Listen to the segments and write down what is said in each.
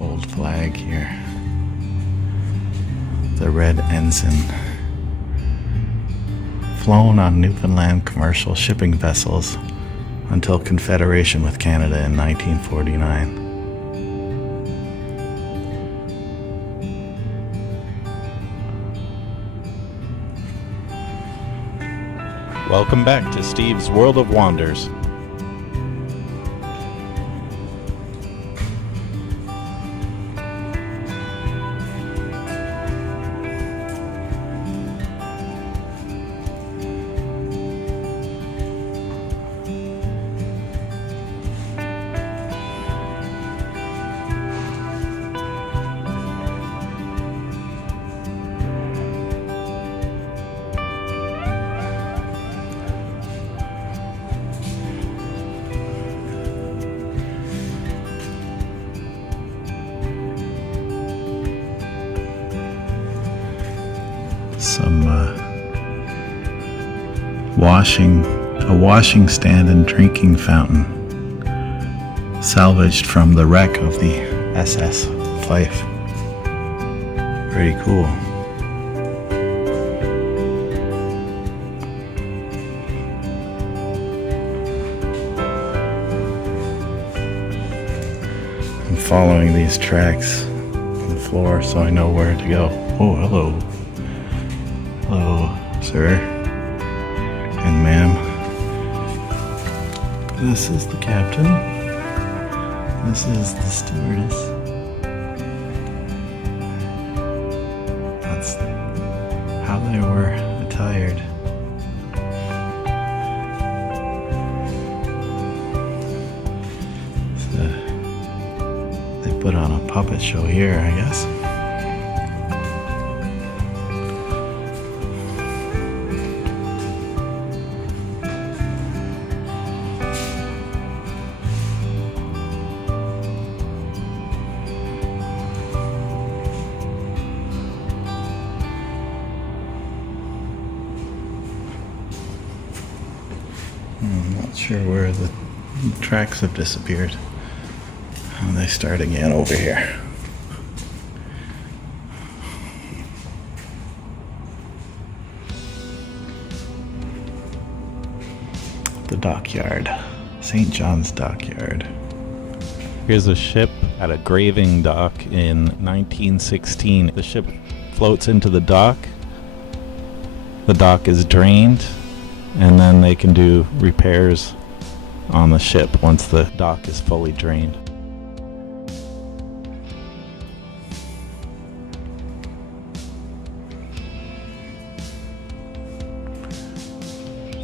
Old flag here. The Red Ensign. Flown on Newfoundland commercial shipping vessels until Confederation with Canada in 1949. Welcome back to Steve's World of Wonders. Some a washing stand and drinking fountain salvaged from the wreck of the SS Fife. Pretty cool. I'm following these tracks on the floor so I know where to go. Oh, hello. Hello, sir and ma'am. This is the captain. This is the stewardess. That's how they were attired. So they put on a puppet show here, I guess. I'm not sure where the tracks have disappeared. And they start again over here. The Dockyard. St. John's Dockyard. Here's a ship at a graving dock in 1916. The ship floats into the dock. The dock is drained, and then they can do repairs on the ship once the dock is fully drained.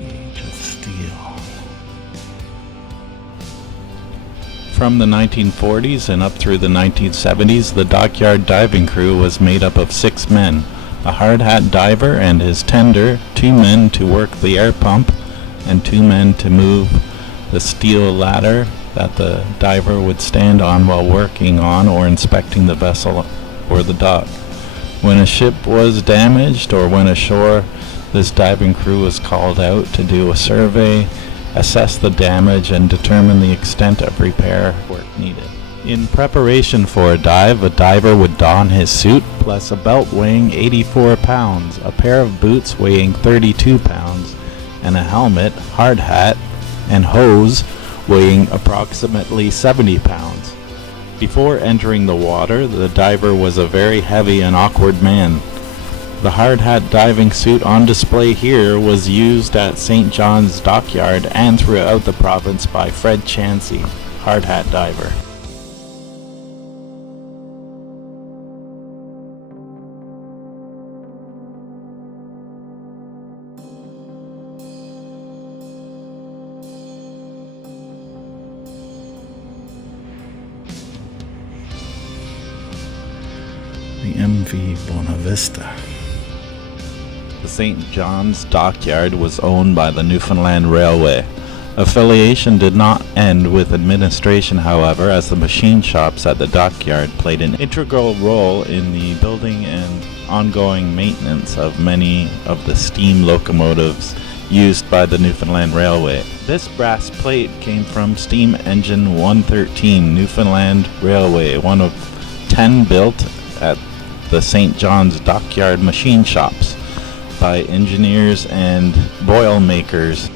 Age of Steel. From the 1940s and up through the 1970s, the Dockyard diving crew was made up of 6 men. A hard hat diver and his tender, 2 men to work the air pump, and 2 men to move the steel ladder that the diver would stand on while working on or inspecting the vessel or the dock. When a ship was damaged or went ashore, this diving crew was called out to do a survey, assess the damage, and determine the extent of repair work needed. In preparation for a diver would don his suit, plus a belt weighing 84 pounds, a pair of boots weighing 32 pounds, and a helmet, hard hat, and hose weighing approximately 70 pounds. Before entering the water, the diver was a very heavy and awkward man. The hard hat diving suit on display here was used at St. John's Dockyard and throughout the province by Fred Chansey, hard hat diver. The MV Bonavista. The St. John's Dockyard was owned by the Newfoundland Railway. Affiliation did not end with administration, however, as the machine shops at the Dockyard played an integral role in the building and ongoing maintenance of many of the steam locomotives used by the Newfoundland Railway. This brass plate came from Steam Engine 113, Newfoundland Railway, one of 10 built at the St. John's Dockyard machine shops by engineers and boil makers.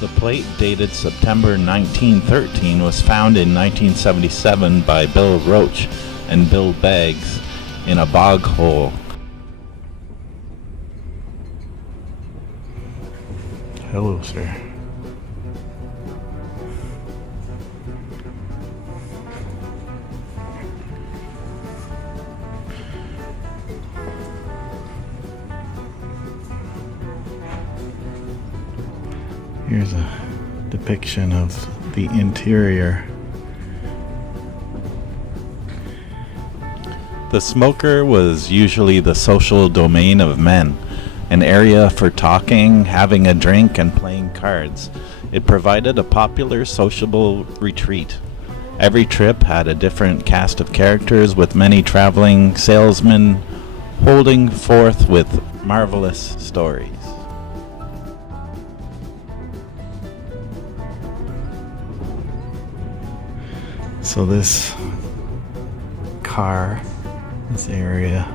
The plate, dated September 1913, was found in 1977 by Bill Roach and Bill Baggs in a bog hole. Hello, sir. Here's a depiction of the interior. The smoker was usually the social domain of men, an area for talking, having a drink, and playing cards. It provided a popular sociable retreat. Every trip had a different cast of characters, with many traveling salesmen holding forth with marvelous stories. So this car, this area,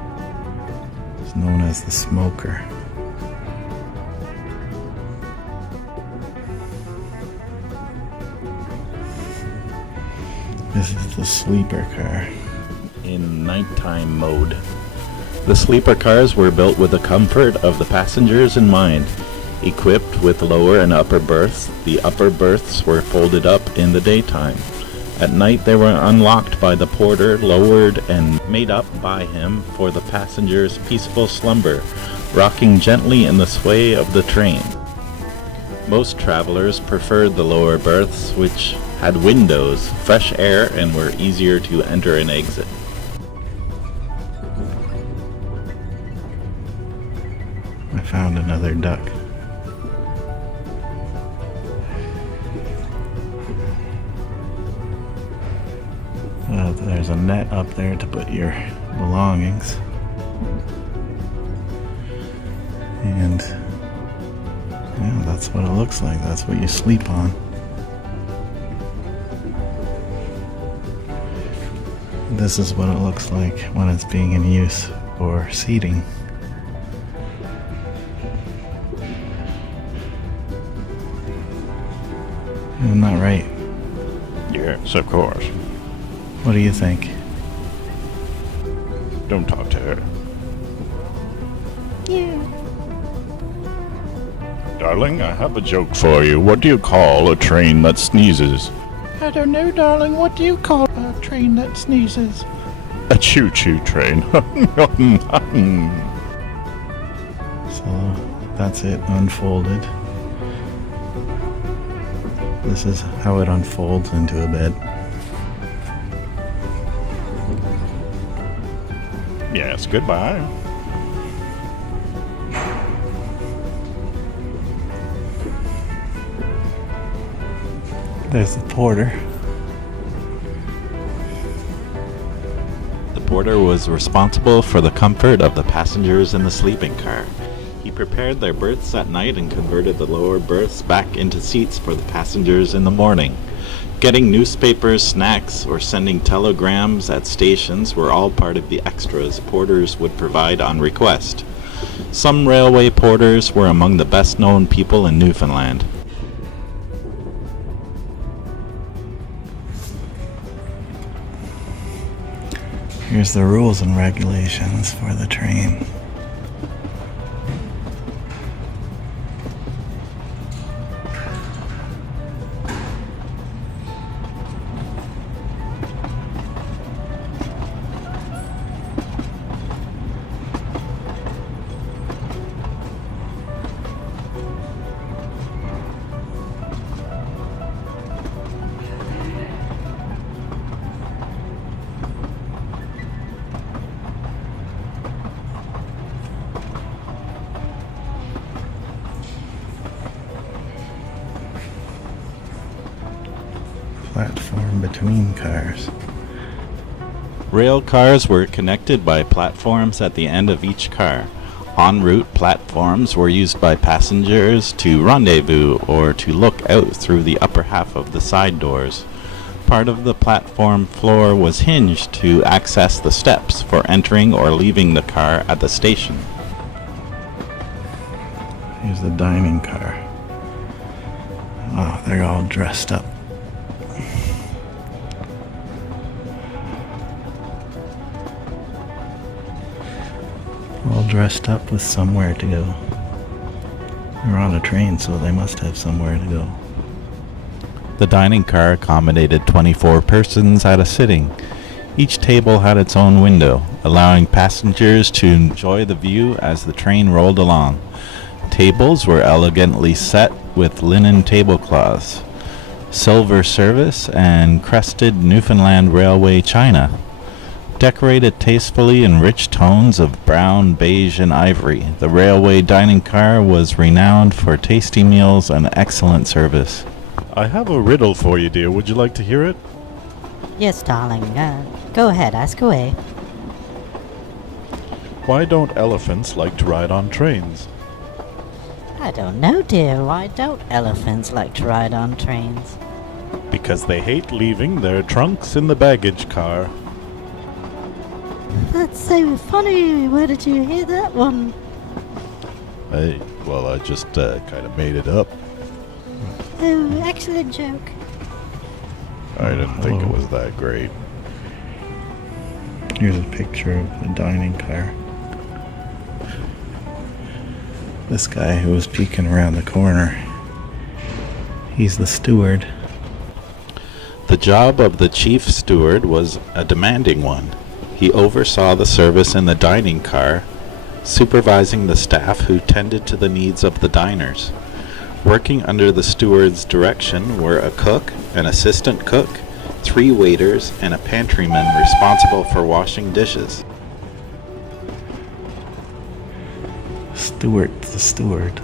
is known as the smoker. This is the sleeper car. In nighttime mode. The sleeper cars were built with the comfort of the passengers in mind. Equipped with lower and upper berths, the upper berths were folded up in the daytime. At night they were unlocked by the porter, lowered and made up by him for the passengers' peaceful slumber, rocking gently in the sway of the train. Most travelers preferred the lower berths, which had windows, fresh air, and were easier to enter and exit. I found another duck. There's a net up there to put your belongings. And yeah, that's what it looks like. That's what you sleep on. This is what it looks like when it's being in use for seating. Isn't that right? Yes, of course. What do you think? Don't talk to her. Yeah. Darling, I have a joke for you. What do you call a train that sneezes? I don't know, darling. What do you call a train that sneezes? A choo-choo train. So that's it unfolded. This is how it unfolds into a bed. Yes, goodbye. There's the porter. The porter was responsible for the comfort of the passengers in the sleeping car. He prepared their berths at night and converted the lower berths back into seats for the passengers in the morning. Getting newspapers, snacks, or sending telegrams at stations were all part of the extras porters would provide on request. Some railway porters were among the best-known people in Newfoundland. Here's the rules and regulations for the train. Platform between cars. Rail cars were connected by platforms at the end of each car. En route platforms were used by passengers to rendezvous or to look out through the upper half of the side doors. Part of the platform floor was hinged to access the steps for entering or leaving the car at the station. Here's the dining car. Oh, they're all dressed up. All dressed up with somewhere to go. They're on a train, so they must have somewhere to go. The dining car accommodated 24 persons at a sitting. Each table had its own window, allowing passengers to enjoy the view as the train rolled along. Tables were elegantly set with linen tablecloths, silver service, and crested Newfoundland Railway china, decorated tastefully in rich tones of brown, beige, and ivory. The railway dining car was renowned for tasty meals and excellent service. I have a riddle for you, dear. Would you like to hear it? Yes, darling. Go ahead, ask away. Why don't elephants like to ride on trains? I don't know, dear. Why don't elephants like to ride on trains? Because they hate leaving their trunks in the baggage car. That's so funny. Where did you hear that one? I just kind of made it up. Oh, excellent joke. I didn't think it was that great. Here's a picture of the dining car. This guy who was peeking around the corner, he's the steward. The job of the chief steward was a demanding one. He oversaw the service in the dining car, supervising the staff who tended to the needs of the diners. Working under the steward's direction were a cook, an assistant cook, 3 waiters, and a pantryman responsible for washing dishes. Stewart's the steward.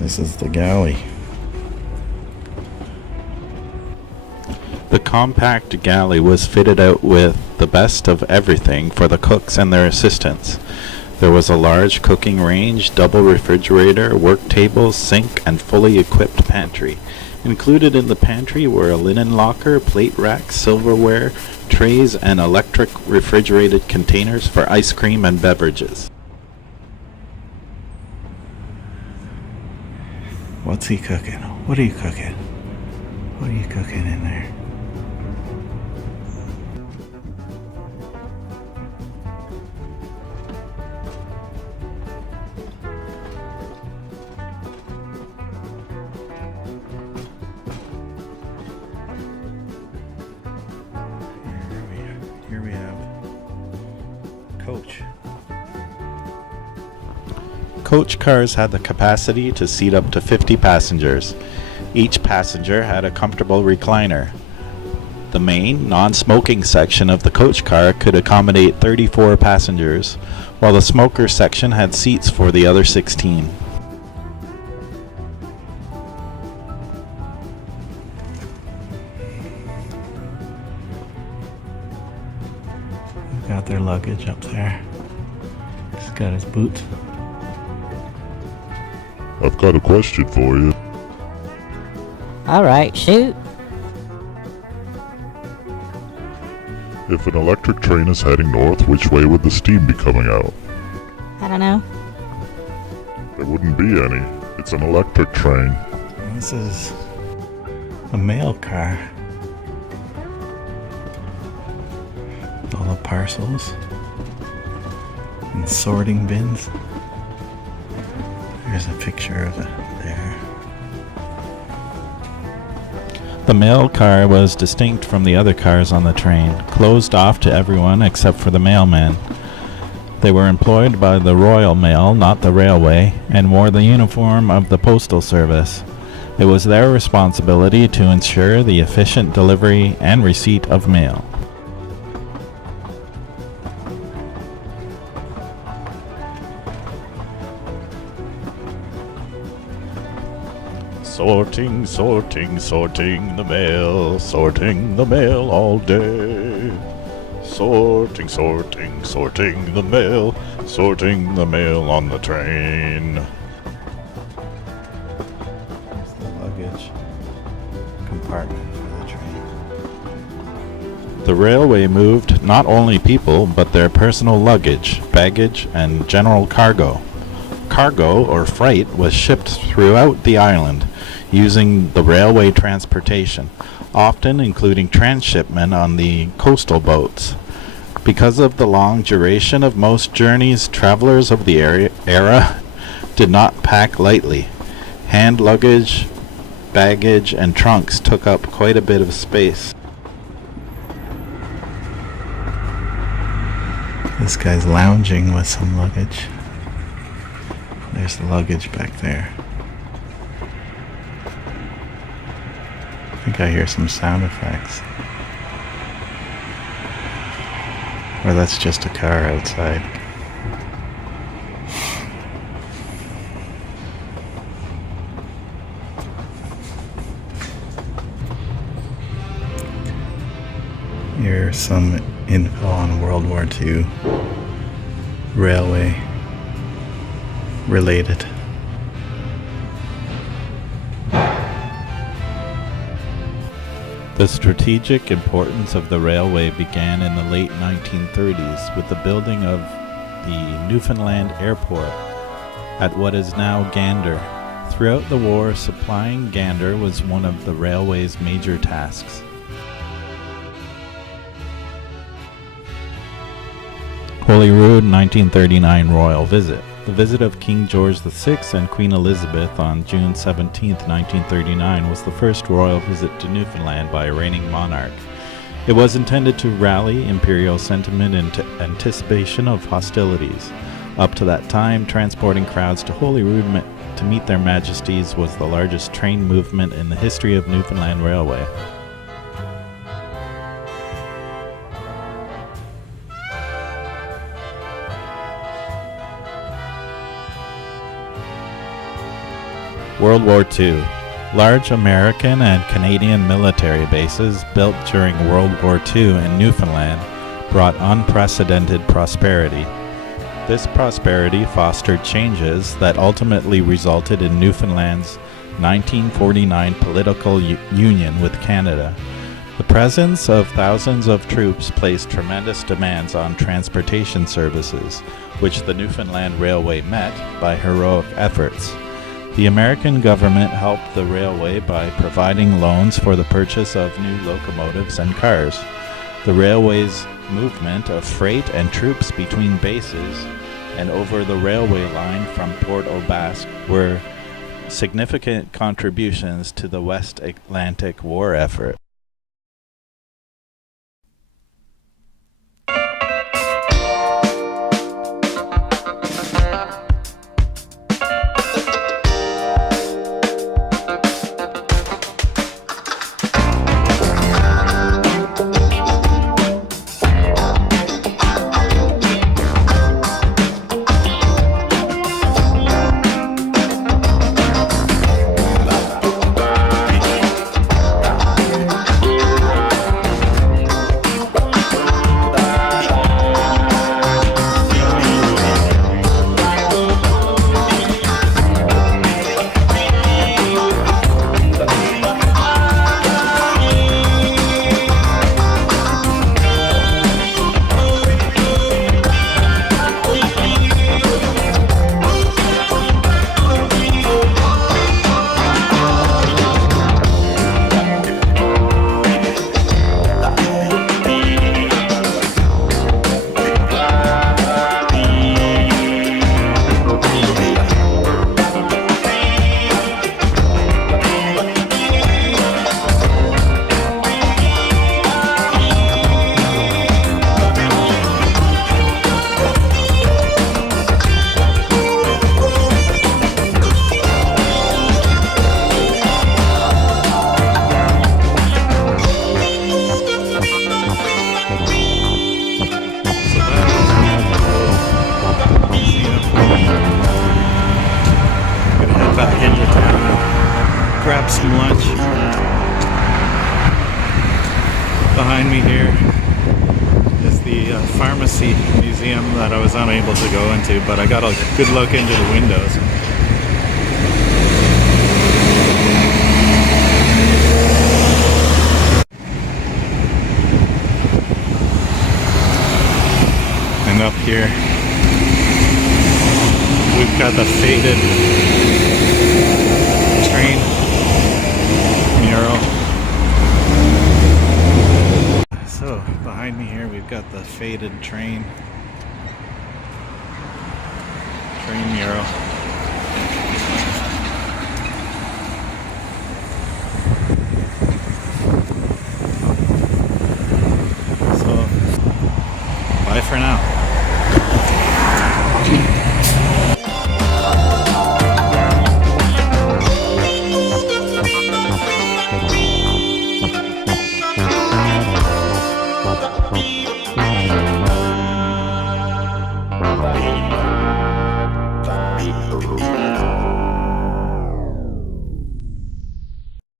This is the galley. The compact galley was fitted out with the best of everything for the cooks and their assistants. There was a large cooking range, double refrigerator, work tables, sink, and fully equipped pantry. Included in the pantry were a linen locker, plate rack, silverware, trays, and electric refrigerated containers for ice cream and beverages. What's he cooking? What are you cooking? What are you cooking in there? Here we have coach. Coach cars had the capacity to seat up to 50 passengers. Each passenger had a comfortable recliner. The main, non-smoking section of the coach car could accommodate 34 passengers, while the smoker section had seats for the other 16. They've got their luggage up there. He's got his boots. I've got a question for you. All right, shoot. If an electric train is heading north, which way would the steam be coming out? I don't know. There wouldn't be any. It's an electric train. This is a mail car. All the parcels and sorting bins. There's a picture of it there. The mail car was distinct from the other cars on the train, closed off to everyone except for the mailman. They were employed by the Royal Mail, not the railway, and wore the uniform of the postal service. It was their responsibility to ensure the efficient delivery and receipt of mail. So Sorting, sorting, sorting the mail all day. Sorting, sorting, sorting the mail on the train. There's the luggage compartment for the train. The railway moved not only people, but their personal luggage, baggage, and general cargo. Cargo, or freight, was shipped throughout the island using the railway transportation, often including transshipment on the coastal boats. Because of the long duration of most journeys, travelers of the era did not pack lightly. Hand luggage, baggage, and trunks took up quite a bit of space. This guy's lounging with some luggage. There's the luggage back there. I think I hear some sound effects. Or that's just a car outside. Here's some info on World War II railway related. The strategic importance of the railway began in the late 1930s with the building of the Newfoundland Airport at what is now Gander. Throughout the war, supplying Gander was one of the railway's major tasks. Holyrood 1939 royal visit. The visit of King George VI and Queen Elizabeth on June 17, 1939 was the first royal visit to Newfoundland by a reigning monarch. It was intended to rally imperial sentiment in anticipation of hostilities. Up to that time, transporting crowds to Holyrood to meet their majesties was the largest train movement in the history of Newfoundland Railway. World War II. Large American and Canadian military bases built during World War II in Newfoundland brought unprecedented prosperity. This prosperity fostered changes that ultimately resulted in Newfoundland's 1949 political union with Canada. The presence of thousands of troops placed tremendous demands on transportation services, which the Newfoundland Railway met by heroic efforts. The American government helped the railway by providing loans for the purchase of new locomotives and cars. The railway's movement of freight and troops between bases and over the railway line from Port aux Basques were significant contributions to the West Atlantic War effort. behind me here is the pharmacy museum that I was unable to go into, but I got a good look into the windows. And up here, we've got the faded train mural. So behind me here, we've got the faded train mural.